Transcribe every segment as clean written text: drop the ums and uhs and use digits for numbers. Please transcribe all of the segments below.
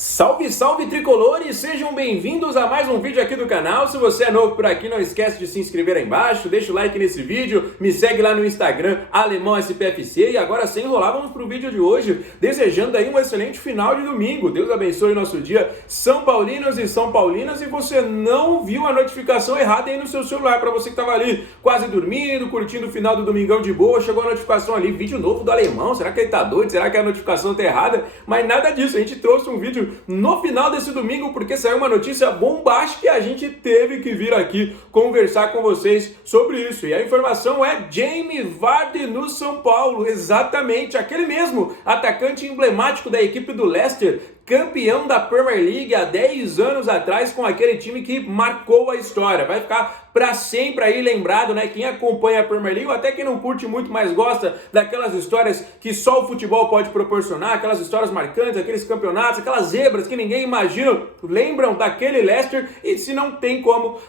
Salve, salve tricolores! Sejam bem-vindos a mais um vídeo aqui do canal. Se você é novo por aqui, não esquece de se inscrever aí embaixo, deixa o like nesse vídeo, me segue lá no Instagram, AlemãoSPFC. E agora, sem enrolar, vamos pro vídeo de hoje, desejando aí um excelente final de domingo. Deus abençoe o nosso dia, São Paulinos e São Paulinas. E você não viu a notificação errada aí no seu celular, para você que tava ali quase dormindo, curtindo o final do domingão de boa, chegou a notificação ali, vídeo novo do Alemão. Será que ele tá doido? Será que a notificação tá errada? Mas nada disso, a gente trouxe um vídeo no final desse domingo, porque saiu uma notícia bombástica e a gente teve que vir aqui conversar com vocês sobre isso. E a informação é Jamie Vardy no São Paulo, exatamente, aquele mesmo atacante emblemático da equipe do Leicester, campeão da Premier League há 10 anos atrás com aquele time que marcou a história. Vai ficar para sempre aí lembrado, né? Quem acompanha a Premier League, ou até quem não curte muito, mas gosta daquelas histórias que só o futebol pode proporcionar, aquelas histórias marcantes, aqueles campeonatos, aquelas zebras que ninguém imagina, lembram daquele Leicester. E se não tem como,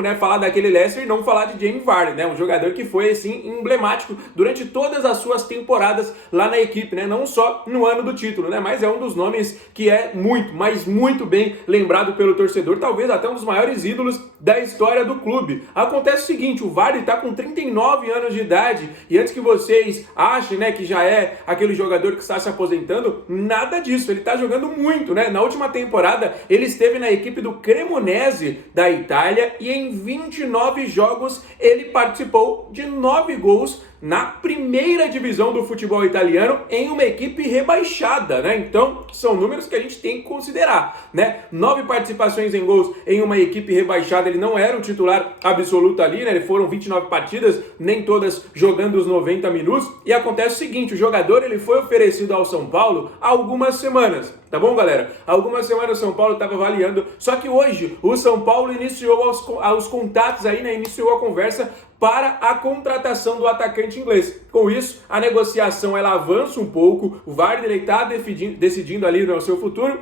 né, falar daquele Leicester e não falar de Jamie Vardy, né? Um jogador que foi, assim, emblemático durante todas as suas temporadas lá na equipe, né? Não só no ano do título, né? Mas é um dos nomes que é muito, mas muito bem lembrado pelo torcedor, talvez até um dos maiores ídolos da história do clube. Acontece o seguinte, o Vardy está com 39 anos de idade, e antes que vocês achem, né, que já é aquele jogador que está se aposentando, nada disso, ele está jogando muito, né? Na última temporada, ele esteve na equipe do Cremonese da Itália, e em 29 jogos ele participou de 9 gols na primeira divisão do futebol italiano em uma equipe rebaixada, né? Então, são números que a gente tem que considerar, né? 9 participações em gols em uma equipe rebaixada, ele não era o titular absoluto ali, né? Foram 29 partidas, nem todas jogando os 90 minutos. E acontece o seguinte, o jogador ele foi oferecido ao São Paulo há algumas semanas, tá bom, galera? Há algumas semanas o São Paulo estava avaliando, só que hoje o São Paulo iniciou os contatos aí, né? Iniciou a conversa para a contratação do atacante inglês. Com isso, a negociação ela avança um pouco, o Vardy está decidindo ali o seu futuro.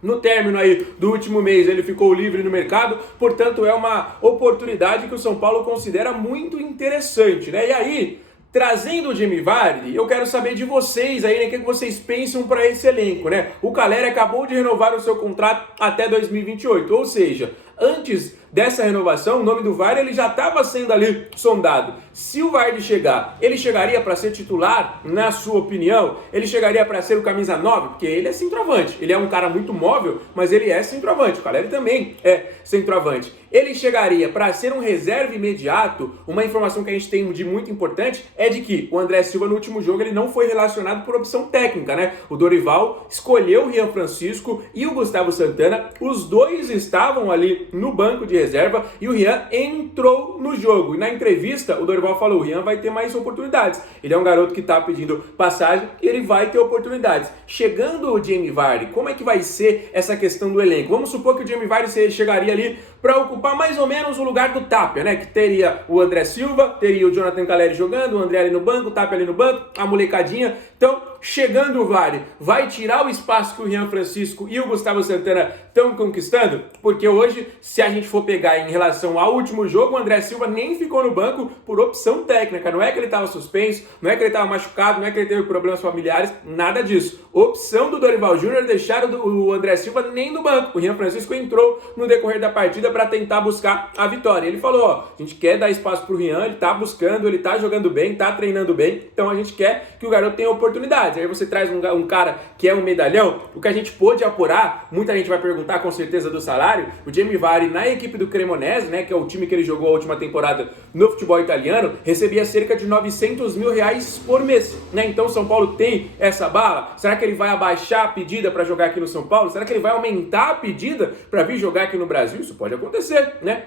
No término aí do último mês ele ficou livre no mercado, portanto é uma oportunidade que o São Paulo considera muito interessante, né? E aí, trazendo o Jamie Vardy, eu quero saber de vocês aí, né, o que vocês pensam para esse elenco, né? O Caleri acabou de renovar o seu contrato até 2028, ou seja, antes dessa renovação, o nome do Vardy ele já estava sendo ali sondado. Se o Vardy chegar, ele chegaria para ser titular, na sua opinião? Ele chegaria para ser o camisa 9? Porque ele é centroavante. Ele é um cara muito móvel, mas ele é centroavante. O Caleri também é centroavante. Ele chegaria para ser um reserva imediato? Uma informação que a gente tem de muito importante é de que o André Silva no último jogo ele não foi relacionado por opção técnica, né? O Dorival escolheu o Rian Francisco e o Gustavo Santana. Os dois estavam ali no banco de reserva e o Rian entrou no jogo. E na entrevista, o Dorival falou, o Rian vai ter mais oportunidades. Ele é um garoto que está pedindo passagem e ele vai ter oportunidades. Chegando o Jamie Vardy, como é que vai ser essa questão do elenco? Vamos supor que o Jamie Vardy chegaria ali para ocupar mais ou menos o lugar do Tapia, né? Que teria o André Silva, teria o Jonathan Caleri jogando, o André ali no banco, o Tapia ali no banco, a molecadinha. Então, chegando o Vardy, vai tirar o espaço que o Rian Francisco e o Gustavo Santana estão conquistando? Porque hoje, se a gente for pegar em relação ao último jogo, o André Silva nem ficou no banco por opção técnica. Não é que ele estava suspenso, não é que ele estava machucado, não é que ele teve problemas familiares, nada disso. Opção do Dorival Júnior deixar o André Silva nem no banco. O Rian Francisco entrou no decorrer da partida para tentar buscar a vitória. Ele falou, ó, a gente quer dar espaço pro Rian, ele tá buscando, ele tá jogando bem, tá treinando bem, então a gente quer que o garoto tenha oportunidades. Aí você traz um cara que é um medalhão, o que a gente pôde apurar, muita gente vai perguntar com certeza do salário, o Jamie Vardy na equipe do Cremonese, né, que é o time que ele jogou a última temporada no futebol italiano, recebia cerca de 900 mil reais por mês, né? Então São Paulo tem essa bala? Será que ele vai abaixar a pedida para jogar aqui no São Paulo? Será que ele vai aumentar a pedida para vir jogar aqui no Brasil? Isso pode acontecer, né?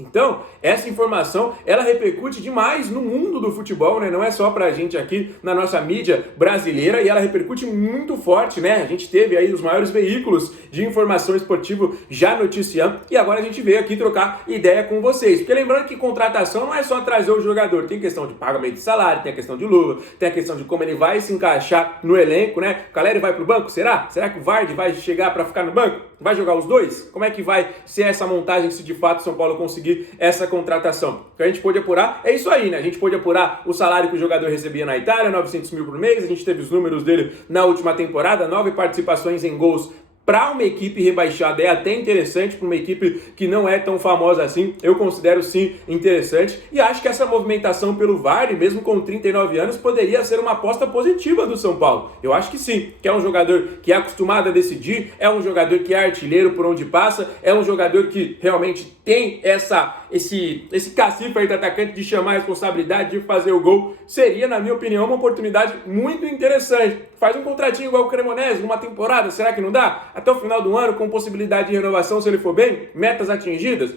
Então, essa informação, ela repercute demais no mundo do futebol, né? Não é só pra gente aqui na nossa mídia brasileira, e ela repercute muito forte, né? A gente teve aí os maiores veículos de informação esportiva já noticiando, e agora a gente veio aqui trocar ideia com vocês. Porque lembrando que contratação não é só trazer o jogador, tem questão de pagamento de salário, tem a questão de luva, tem a questão de como ele vai se encaixar no elenco, né? O Caleri vai pro banco, será? Será que o Vardy vai chegar pra ficar no banco? Vai jogar os dois? Como é que vai ser essa montagem se de fato São Paulo conseguir essa contratação? O que a gente pôde apurar é isso aí, né? A gente pôde apurar o salário que o jogador recebia na Itália, 900 mil por mês, a gente teve os números dele na última temporada, 9 participações em gols para uma equipe rebaixada é até interessante, para uma equipe que não é tão famosa assim, eu considero sim interessante, e acho que essa movimentação pelo Vardy, mesmo com 39 anos, poderia ser uma aposta positiva do São Paulo. Eu acho que sim, que é um jogador que é acostumado a decidir, é um jogador que é artilheiro por onde passa, é um jogador que realmente tem esse cacife aí do atacante de chamar a responsabilidade de fazer o gol. Seria, na minha opinião, uma oportunidade muito interessante. Faz um contratinho igual o Cremonese, numa temporada, será que não dá? Até o final do ano, com possibilidade de renovação se ele for bem, metas atingidas,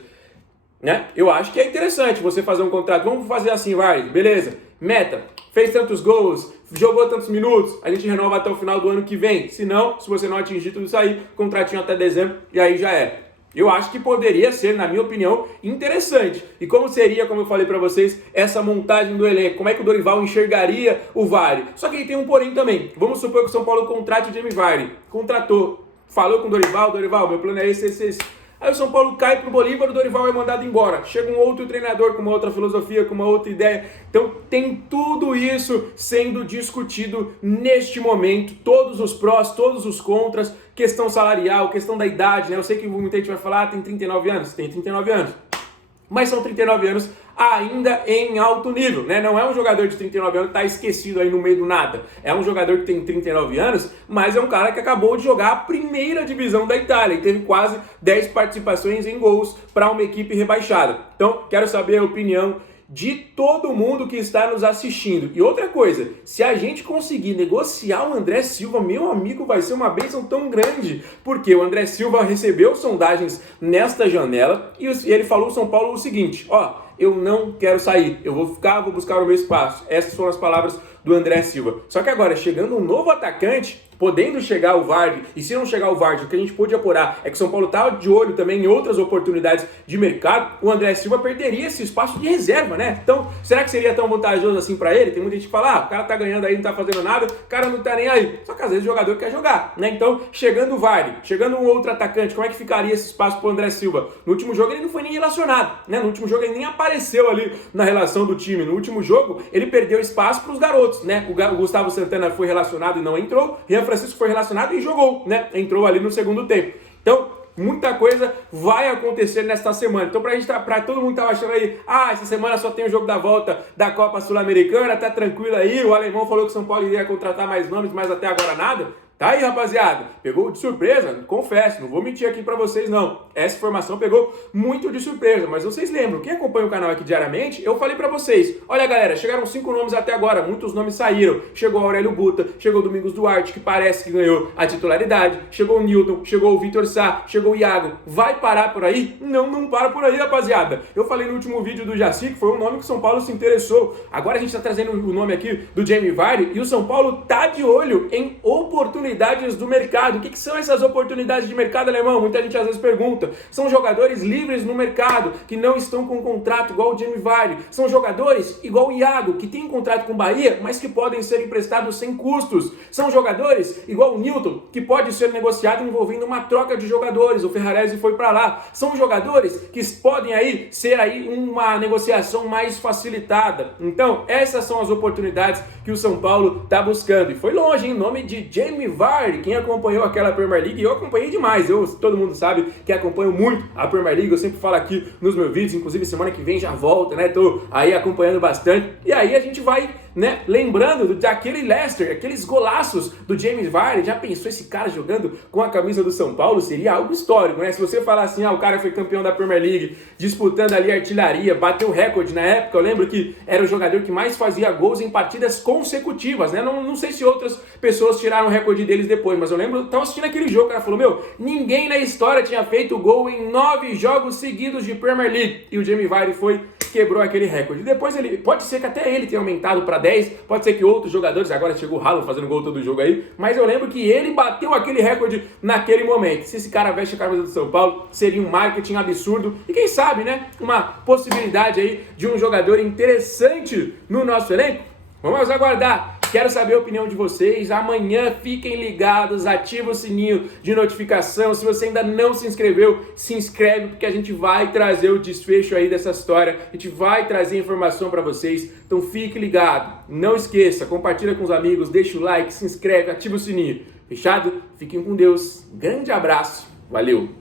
né? Eu acho que é interessante você fazer um contrato. Vamos fazer assim, vai, beleza, meta, fez tantos gols, jogou tantos minutos, a gente renova até o final do ano que vem. Se não, se você não atingir tudo isso aí, contratinho até dezembro e aí já é. Eu acho que poderia ser, na minha opinião, interessante. E como seria, como eu falei pra vocês, essa montagem do elenco? Como é que o Dorival enxergaria o Vardy? Só que aí tem um porém também. Vamos supor que o São Paulo contrate o Jamie Vardy. Contratou, falou com o Dorival, meu plano é esse. Aí o São Paulo cai pro Bolívar, o Dorival é mandado embora. Chega um outro treinador com uma outra filosofia, com uma outra ideia. Então tem tudo isso sendo discutido neste momento. Todos os prós, todos os contras, questão salarial, questão da idade, né? Eu sei que muita gente vai falar, tem 39 anos. Tem 39 anos. Mas são 39 anos ainda em alto nível, né? Não é um jogador de 39 anos que está esquecido aí no meio do nada. É um jogador que tem 39 anos, mas é um cara que acabou de jogar a primeira divisão da Itália e teve quase 10 participações em gols para uma equipe rebaixada. Então, quero saber a opinião de todo mundo que está nos assistindo. E outra coisa, se a gente conseguir negociar o André Silva, meu amigo, vai ser uma bênção tão grande, porque o André Silva recebeu sondagens nesta janela e ele falou ao São Paulo o seguinte, ó, eu não quero sair, eu vou ficar, vou buscar o meu espaço. Essas foram as palavras do André Silva. Só que agora, chegando um novo atacante, podendo chegar o Vardy, e se não chegar o Vardy, o que a gente pôde apurar é que o São Paulo estava de olho também em outras oportunidades de mercado, o André Silva perderia esse espaço de reserva, né? Então, será que seria tão vantajoso assim para ele? Tem muita gente que fala, o cara tá ganhando aí, não tá fazendo nada, o cara não tá nem aí. Só que às vezes o jogador quer jogar, né? Então, chegando o Vardy, chegando um outro atacante, como é que ficaria esse espaço pro André Silva? No último jogo ele não foi nem relacionado, né? No último jogo ele nem apareceu ali na relação do time. No último jogo ele perdeu espaço para os garotos, né? O Gustavo Santana foi relacionado e não entrou, Rian Francisco foi relacionado e jogou, né? Entrou ali no segundo tempo. Então, muita coisa vai acontecer nesta semana. Então, pra todo mundo que tava achando aí, essa semana só tem o jogo da volta da Copa Sul-Americana, tá tranquilo aí, o alemão falou que o São Paulo iria contratar mais nomes, mas até agora nada. Tá aí, rapaziada, pegou de surpresa, confesso, não vou mentir aqui pra vocês não. Essa informação pegou muito de surpresa, mas vocês lembram, quem acompanha o canal aqui diariamente, eu falei pra vocês, olha galera, chegaram 5 nomes até agora, muitos nomes saíram, chegou o Aurélio Buta, chegou o Domingos Duarte, que parece que ganhou a titularidade, chegou o Newton, chegou o Vitor Sá, chegou o Iago, vai parar por aí? Não para por aí, rapaziada. Eu falei no último vídeo do Jaci, que foi um nome que o São Paulo se interessou, agora a gente tá trazendo o nome aqui do Jamie Vardy, e o São Paulo tá de olho em oportunidades do mercado. O que são essas oportunidades de mercado, alemão? Muita gente às vezes pergunta. São jogadores livres no mercado, que não estão com contrato igual o Jamie Vardy. São jogadores igual o Iago, que tem contrato com o Bahia, mas que podem ser emprestados sem custos. São jogadores igual o Newton, que pode ser negociado envolvendo uma troca de jogadores. O Ferrarese foi para lá. São jogadores que podem aí ser aí uma negociação mais facilitada. Então, essas são as oportunidades que o São Paulo está buscando. E foi longe, em nome de Jamie Vardy. Quem acompanhou aquela Premier League, eu acompanhei demais. Todo mundo sabe que acompanho muito a Premier League. Eu sempre falo aqui nos meus vídeos, inclusive semana que vem já volta, né? Tô aí acompanhando bastante. E aí a gente vai, né, lembrando daquele Leicester, aqueles golaços do James Vardy. Já pensou esse cara jogando com a camisa do São Paulo? Seria algo histórico, né? Se você falar assim, o cara foi campeão da Premier League, disputando ali a artilharia, bateu recorde na época. Eu lembro que era o jogador que mais fazia gols em partidas consecutivas, né? Não sei se outras pessoas tiraram o recorde deles depois, mas eu lembro, eu tava assistindo aquele jogo, o cara falou, ninguém na história tinha feito gol em 9 jogos seguidos de Premier League. E o Jamie Vardy quebrou aquele recorde. Depois pode ser que até ele tenha aumentado para 10, pode ser que outros jogadores, agora chegou o Haaland fazendo gol todo jogo aí, mas eu lembro que ele bateu aquele recorde naquele momento. Se esse cara veste a camisa do São Paulo, seria um marketing absurdo e quem sabe, né, uma possibilidade aí de um jogador interessante no nosso elenco. Vamos aguardar. Quero saber a opinião de vocês. Amanhã fiquem ligados, ativa o sininho de notificação. Se você ainda não se inscreveu, se inscreve porque a gente vai trazer o desfecho aí dessa história. A gente vai trazer informação para vocês. Então fique ligado. Não esqueça, compartilha com os amigos, deixa o like, se inscreve, ativa o sininho. Fechado? Fiquem com Deus. Grande abraço. Valeu!